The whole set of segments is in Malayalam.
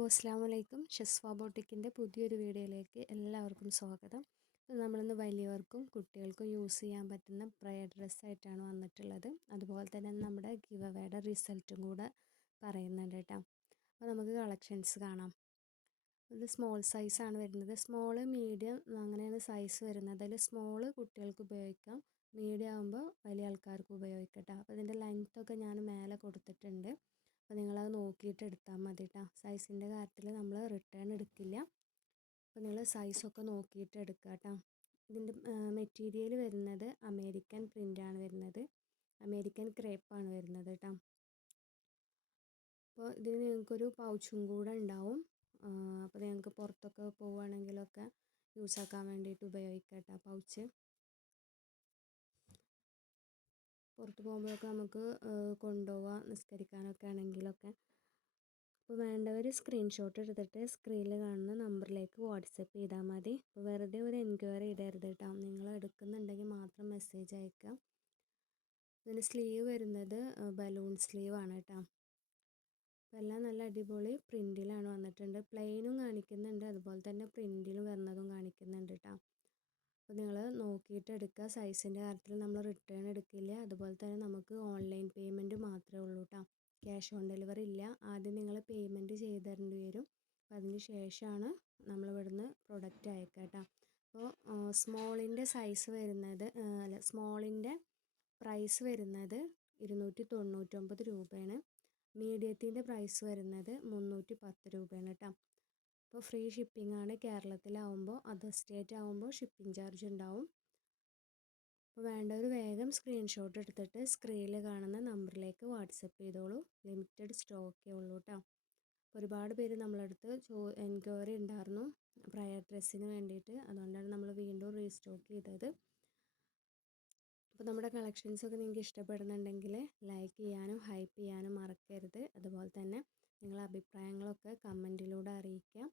അസ്സാം വലൈക്കും ഷെസ്വ ബോട്ടിക്കിന്റെ പുതിയൊരു വീഡിയോയിലേക്ക് എല്ലാവർക്കും സ്വാഗതം. നമ്മളിന്ന് വലിയവർക്കും കുട്ടികൾക്കും യൂസ് ചെയ്യാൻ പറ്റുന്ന പ്രയർ ഡ്രസ്സായിട്ടാണ് വന്നിട്ടുള്ളത്. അതുപോലെ തന്നെ നമ്മുടെ ഗിവ് അവയുടെ റിസൾട്ടും കൂടെ പറയുന്നുണ്ട് കേട്ടോ. അപ്പോൾ നമുക്ക് കളക്ഷൻസ് കാണാം. ഇത് സ്മോൾ സൈസാണ് വരുന്നത്. സ്മോൾ മീഡിയം അങ്ങനെയാണ് സൈസ് വരുന്നത്. അതിൽ സ്മോൾ കുട്ടികൾക്ക് ഉപയോഗിക്കാം. മീഡിയം ആകുമ്പോൾ വലിയ ആൾക്കാർക്ക് ഉപയോഗിക്കട്ടെ അപ്പോൾ ഇതിന്റെ ലെങ്ത്തൊക്കെ ഞാൻ മേലെ കൊടുത്തിട്ടുണ്ട്. അപ്പോൾ നിങ്ങളത് നോക്കിയിട്ട് എടുത്താൽ മതി കേട്ടോ സൈസിന്റെ കാര്യത്തിൽ നമ്മൾ റിട്ടേൺ എടുക്കില്ല. അപ്പോൾ നിങ്ങൾ സൈസൊക്കെ നോക്കിയിട്ട് എടുക്കുക കേട്ടോ ഇതിന്റെ മെറ്റീരിയൽ വരുന്നത് അമേരിക്കൻ പ്രിന്റാണ് വരുന്നത്. അമേരിക്കൻ ക്രേപ്പാണ് വരുന്നത് കേട്ടോ അപ്പോൾ ഇതിന് നിങ്ങൾക്കൊരു പൗച്ചും കൂടെ ഉണ്ടാവും. അപ്പോൾ നിങ്ങൾക്ക് പുറത്തൊക്കെ പോവുകയാണെങ്കിലൊക്കെ യൂസ് ആക്കാൻ വേണ്ടിയിട്ട് ഉപയോഗിക്കാം കേട്ടോ പൗച്ച് പുറത്ത് പോകുമ്പോഴൊക്കെ നമുക്ക് കൊണ്ടുപോവാം നിസ്കരിക്കാനൊക്കെ ആണെങ്കിലൊക്കെ. അപ്പോൾ വേണ്ടവർ സ്ക്രീൻഷോട്ട് എടുത്തിട്ട് സ്ക്രീനിൽ കാണുന്ന നമ്പറിലേക്ക് വാട്സപ്പ് ചെയ്താൽ മതി. അപ്പോൾ വെറുതെ ഒരു എൻക്വയറി ഇടരുത് കേട്ടോ. നിങ്ങൾ എടുക്കുന്നുണ്ടെങ്കിൽ മാത്രം മെസ്സേജ് അയക്കാം. ഇതിന്റെ സ്ലീവ് വരുന്നത് ബലൂൺ സ്ലീവ് ആണ് കേട്ടോ. അപ്പോൾ എല്ലാം നല്ല അടിപൊളി പ്രിന്റിലാണ് വന്നിട്ടുണ്ട്. പ്ലെയിനും കാണിക്കുന്നുണ്ട്. അതുപോലെ തന്നെ പ്രിന്റിലും വരുന്നതും കാണിക്കുന്നുണ്ട് കേട്ടോ. അപ്പോൾ നിങ്ങൾ നോക്കിയിട്ട് എടുക്കുക സൈസിന്റെ കാര്യത്തിൽ നമ്മൾ റിട്ടേൺ എടുക്കില്ല. അതുപോലെ തന്നെ നമുക്ക് ഓൺലൈൻ പേയ്മെന്റ് മാത്രമേ ഉള്ളൂ കേട്ടോ ക്യാഷ് ഓൺ ഡെലിവറി ഇല്ല. ആദ്യം നിങ്ങൾ പേയ്മെന്റ് ചെയ്ത് തരേണ്ടി വരും. അപ്പോൾ അതിന് ശേഷമാണ് നമ്മൾ ഇവിടുന്ന് പ്രൊഡക്റ്റ് അയക്കുക കേട്ടോ അപ്പോൾ സ്മോളിന്റെ സൈസ് വരുന്നത് അല്ല സ്മോളിന്റെ പ്രൈസ് വരുന്നത് ഇരുന്നൂറ്റി തൊണ്ണൂറ്റൊമ്പത് രൂപയാണ്. മീഡിയത്തിന്റെ പ്രൈസ് വരുന്നത് മുന്നൂറ്റി പത്ത് രൂപയാണ് കേട്ടോ അപ്പോൾ ഫ്രീ ഷിപ്പിംഗ് ആണ് കേരളത്തിലാവുമ്പോൾ അതർ സ്റ്റേറ്റ് ആവുമ്പോൾ ഷിപ്പിംഗ് ചാർജ് ഉണ്ടാവും അപ്പോൾ വേണ്ടവർ വേഗം സ്ക്രീൻഷോട്ട് എടുത്തിട്ട് സ്ക്രീനിൽ കാണുന്ന നമ്പറിലേക്ക് വാട്സപ്പ് ചെയ്തോളൂ. ലിമിറ്റഡ് സ്റ്റോക്കേ ഉള്ളൂ കേട്ടോ ഒരുപാട് പേര് നമ്മളടുത്ത് ചോ എൻക്വയറി ഉണ്ടായിരുന്നു പ്രയർ ഡ്രസ്സിന് വേണ്ടിയിട്ട് അതുകൊണ്ടാണ് നമ്മൾ വീണ്ടും റീസ്റ്റോക്ക് ചെയ്തത്. അപ്പോൾ നമ്മുടെ കളക്ഷൻസ് ഒക്കെ നിങ്ങൾക്ക് ഇഷ്ടപ്പെടുന്നുണ്ടെങ്കിൽ ലൈക്ക് ചെയ്യാനും ഹൈപ്പ് ചെയ്യാനും മറക്കരുത്. അതുപോലെ തന്നെ നിങ്ങളുടെ അഭിപ്രായങ്ങളൊക്കെ കമന്റിലൂടെ അറിയിക്കാം.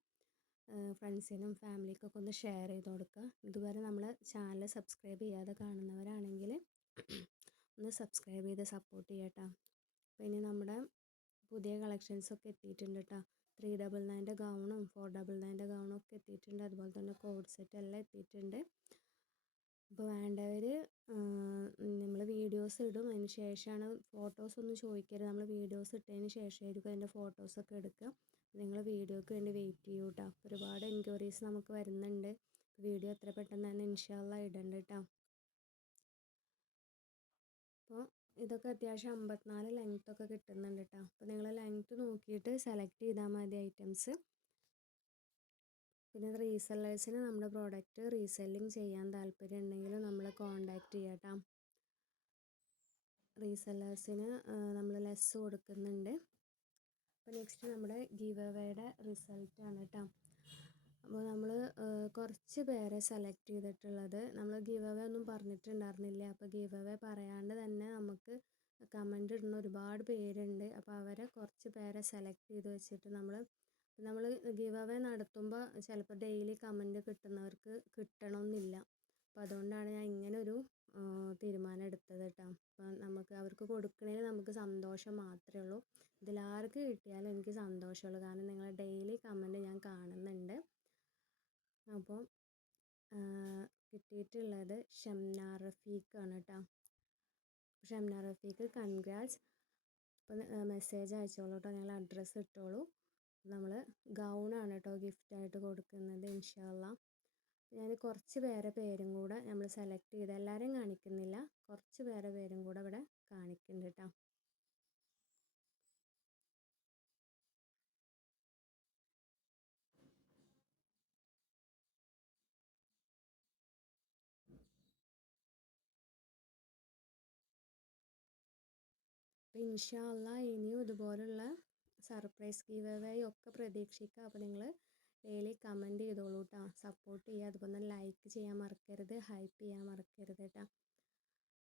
ഫ്രണ്ട്സിനും ഫാമിലിക്കൊക്കെ ഒന്ന് ഷെയർ ചെയ്ത് കൊടുക്കുക. ഇതുവരെ നമ്മൾ ചാനൽ സബ്സ്ക്രൈബ് ചെയ്യാതെ കാണുന്നവരാണെങ്കിൽ ഒന്ന് സബ്സ്ക്രൈബ് ചെയ്ത് സപ്പോർട്ട് ചെയ്യട്ടോ. അപ്പോൾ ഇനി നമ്മുടെ പുതിയ കളക്ഷൻസൊക്കെ എത്തിയിട്ടുണ്ട് കേട്ടോ ത്രീ ഡബിൾ നയന്റെ ഗൗണും ഫോർ ഡബിൾ നയന്റെ ഗൗണും ഒക്കെ എത്തിയിട്ടുണ്ട്. അതുപോലെ തന്നെ കോഡ് സെറ്റ് എല്ലാം എത്തിയിട്ടുണ്ട്. അപ്പോൾ വേണ്ടവർ നമ്മൾ വീഡിയോസ് ഇടും. അതിന് ശേഷമാണ് ഫോട്ടോസ് ഒന്നും ചോദിക്കരുത്. നമ്മൾ വീഡിയോസ് ഇട്ടതിന് ശേഷമായിരിക്കും അതിന്റെ ഫോട്ടോസൊക്കെ എടുക്കുക നിങ്ങൾ വീഡിയോയ്ക്ക് വേണ്ടി വെയിറ്റ് ചെയ്യൂ കേട്ടോ ഒരുപാട് എൻക്വയറീസ് നമുക്ക് വരുന്നുണ്ട്. വീഡിയോ എത്ര പെട്ടെന്ന് തന്നെ ഇൻഷാല്ല ഇടണ്ട കേട്ടോ അപ്പോൾ ഇതൊക്കെ അത്യാവശ്യം അമ്പത്തിനാല് ലെങ്ത്തൊക്കെ കിട്ടുന്നുണ്ട് കേട്ടോ അപ്പോൾ നിങ്ങൾ ലെങ്ത്ത് നോക്കിയിട്ട് സെലക്ട് ചെയ്താൽ മതി ഐറ്റംസ് പിന്നെ റീസെല്ലേഴ്സിന് നമ്മുടെ പ്രോഡക്റ്റ് റീസെല്ലിങ് ചെയ്യാൻ താല്പര്യം ഉണ്ടെങ്കിൽ നമ്മൾ കോണ്ടാക്ട് ചെയ്യാം റീസെല്ലേഴ്സിന് നമ്മൾ ലെസ് കൊടുക്കുന്നുണ്ട്. അപ്പോൾ നെക്സ്റ്റ് നമ്മുടെ ഗീവ് അവയുടെ റിസൾട്ടാണ് കേട്ടോ അപ്പോൾ നമ്മൾ കുറച്ച് പേരെ സെലക്ട് ചെയ്തിട്ടുള്ളത് നമ്മൾ ഗീവ് അവേ ഒന്നും പറഞ്ഞിട്ടുണ്ടായിരുന്നില്ല. അപ്പോൾ ഗീവ് അവേ പറയാണ്ട് തന്നെ നമുക്ക് കമന്റ് ഇടുന്ന ഒരുപാട് പേരുണ്ട്. അപ്പോൾ അവരെ കുറച്ച് പേരെ സെലക്ട് ചെയ്ത് വെച്ചിട്ട് നമ്മൾ നമ്മൾ ഗീവ് അവേ നടത്തുമ്പോൾ ചിലപ്പോൾ ഡെയിലി കമന്റ് കിട്ടുന്നവർക്ക് കിട്ടണമെന്നില്ല അപ്പോൾ അതുകൊണ്ടാണ് ഞാൻ ഇങ്ങനൊരു തീരുമാനം എടുത്തത് കേട്ടോ അപ്പം നമുക്ക് അവർക്ക് കൊടുക്കണതിൽ നമുക്ക് സന്തോഷം മാത്രമേ ഉള്ളൂ. ഇതിലാർക്ക് കിട്ടിയാലും എനിക്ക് സന്തോഷമുള്ളൂ കാരണം നിങ്ങൾ ഡെയിലി കമന്റ് ഞാൻ കാണുന്നുണ്ട്. അപ്പോൾ കിട്ടിയിട്ടുള്ളത് ഷംന റഫീഖാണ് കേട്ടോ ഷംന റഫീഖ് കൺഗ്രാറ്റ്സ് അപ്പോൾ മെസ്സേജ് അയച്ചോളൂ കേട്ടോ ഞങ്ങൾ അഡ്രസ്സ് ഇട്ടോളൂ. നമ്മൾ ഗൗണാണ് കേട്ടോ ഗിഫ്റ്റായിട്ട് കൊടുക്കുന്നത് ഇൻഷാല്ല ഞാൻ കുറച്ച് പേരെ പേരും കൂടെ നമ്മൾ സെലക്ട് ചെയ്ത് എല്ലാവരെയും കാണിക്കുന്നില്ല കുറച്ച് പേരെ പേരും കൂടെ ഇവിടെ കാണിക്കുന്നുണ്ട് കേട്ടോ ഇൻഷാ ഇൻഷാല്ല ഇനിയും ഇതുപോലുള്ള സർപ്രൈസ് ഗീവ് അവേ ഒക്കെ പ്രതീക്ഷിക്കുക അപ്പോൾ നിങ്ങൾ. ഡെയിലി കമന്റ് ചെയ്തോളൂ കേട്ടോ സപ്പോർട്ട് ചെയ്യുക. അതുപോലെ തന്നെ ലൈക്ക് ചെയ്യാൻ മറക്കരുത്. ഹൈപ്പ് ചെയ്യാൻ മറക്കരുത് കേട്ടോ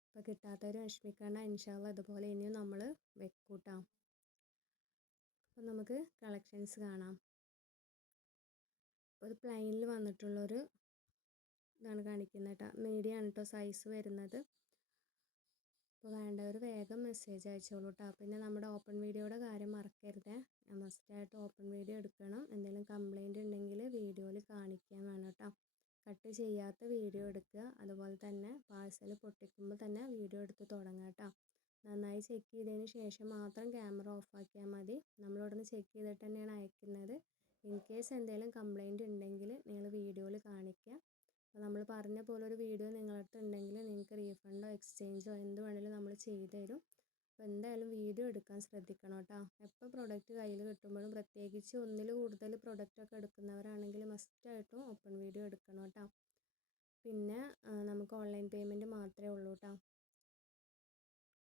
അപ്പോൾ കിട്ടാത്തവർ വിഷമിക്കേണ്ട. ഇൻഷാല്ല അതുപോലെ ഇനിയും നമ്മൾ വെക്കും കേട്ടോ അപ്പോൾ നമുക്ക് കളക്ഷൻസ് കാണാം. ഒരു പ്ലെയിനിൽ വന്നിട്ടുള്ളൊരു ഇതാണ് കാണിക്കുന്നത് കേട്ടോ മീഡിയം ആണ് കേട്ടോ സൈസ് വരുന്നത്. അപ്പോൾ വേണ്ടവർ വേഗം മെസ്സേജ് അയച്ചോളൂ കേട്ടോ പിന്നെ നമ്മുടെ ഓപ്പൺ വീഡിയോയുടെ കാര്യം മറക്കരുത്. മസ്റ്റായിട്ട് ഓപ്പൺ വീഡിയോ എടുക്കണം. എന്തെങ്കിലും കംപ്ലൈന്റ് ഉണ്ടെങ്കിൽ വീഡിയോയിൽ കാണിക്കാൻ വേണം കേട്ടോ കട്ട് ചെയ്യാത്ത വീഡിയോ എടുക്കുക. അതുപോലെ തന്നെ പാഴ്സൽ പൊട്ടിക്കുമ്പോൾ തന്നെ വീഡിയോ എടുത്ത് തുടങ്ങുക കേട്ടോ നന്നായി ചെക്ക് ചെയ്തതിന് ശേഷം മാത്രം ക്യാമറ ഓഫാക്കിയാൽ മതി. നമ്മളിവിടുന്ന് ചെക്ക് ചെയ്തിട്ട് തന്നെയാണ് അയക്കുന്നത്. ഇൻ കേസ് എന്തെങ്കിലും കംപ്ലൈന്റ് ഉണ്ടെങ്കിൽ നിങ്ങൾ വീഡിയോയിൽ കാണിക്കുക. നമ്മൾ പറഞ്ഞ പോലെ ഒരു വീഡിയോ നിങ്ങളുടെ അടുത്ത് ഉണ്ടെങ്കിൽ നിങ്ങൾക്ക് റീഫണ്ടോ എക്സ്ചേഞ്ചോ എന്ത് വേണമെങ്കിലും നമ്മൾ ചെയ്തു തരും. അപ്പോൾ എന്തായാലും വീഡിയോ എടുക്കാൻ ശ്രദ്ധിക്കണം കേട്ടോ. എപ്പോൾ പ്രൊഡക്റ്റ് കയ്യിൽ കിട്ടുമ്പോഴും പ്രത്യേകിച്ച് ഒന്നിൽ കൂടുതൽ പ്രോഡക്റ്റ് ഒക്കെ എടുക്കുന്നവരാണെങ്കിൽ മസ്റ്റായിട്ടും ഓപ്പൺ വീഡിയോ എടുക്കണം കേട്ടോ. പിന്നെ നമുക്ക് ഓൺലൈൻ പേയ്മെന്റ് മാത്രമേ ഉള്ളൂ കേട്ടോ.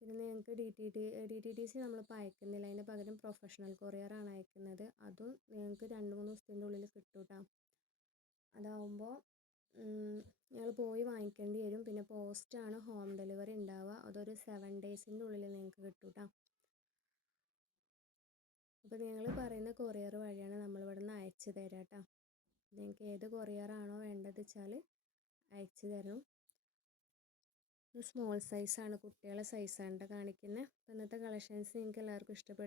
പിന്നെ നിങ്ങൾക്ക് D T T D T T C നമ്മളിപ്പോൾ അയക്കുന്നില്ല. അതിന് പകരം പ്രൊഫഷണൽ കൊറിയറാണ് അയക്കുന്നത്. അതും നിങ്ങൾക്ക് രണ്ട് മൂന്ന് ദിവസത്തിന്റെ ഉള്ളിൽ കിട്ടും കേട്ടോ. അതാവുമ്പോൾ നിങ്ങൾ പോയി വാങ്ങിക്കേണ്ടി വരും. പിന്നെ പോസ്റ്റാണ് ഹോം ഡെലിവറി ഉണ്ടാവുക. അതൊരു സെവൻ ഡേയ്സിന്റെ ഉള്ളിൽ നിങ്ങൾക്ക് കിട്ടും കേട്ടോ അപ്പോൾ നിങ്ങൾ പറയുന്ന കൊറിയർ വഴിയാണ് നമ്മളിവിടെ നിന്ന് അയച്ചു തരാം കേട്ടോ നിങ്ങൾക്ക് ഏത് കൊറിയറാണോ വേണ്ടത് വെച്ചാൽ അയച്ചു തരും. സ്മോൾ സൈസാണ് കുട്ടികളെ സൈസാണ് കാണിക്കുന്നത് അപ്പോൾ ഇന്നത്തെ കളക്ഷൻസ് നിങ്ങൾക്ക് എല്ലാവർക്കും ഇഷ്ടപ്പെട്ടു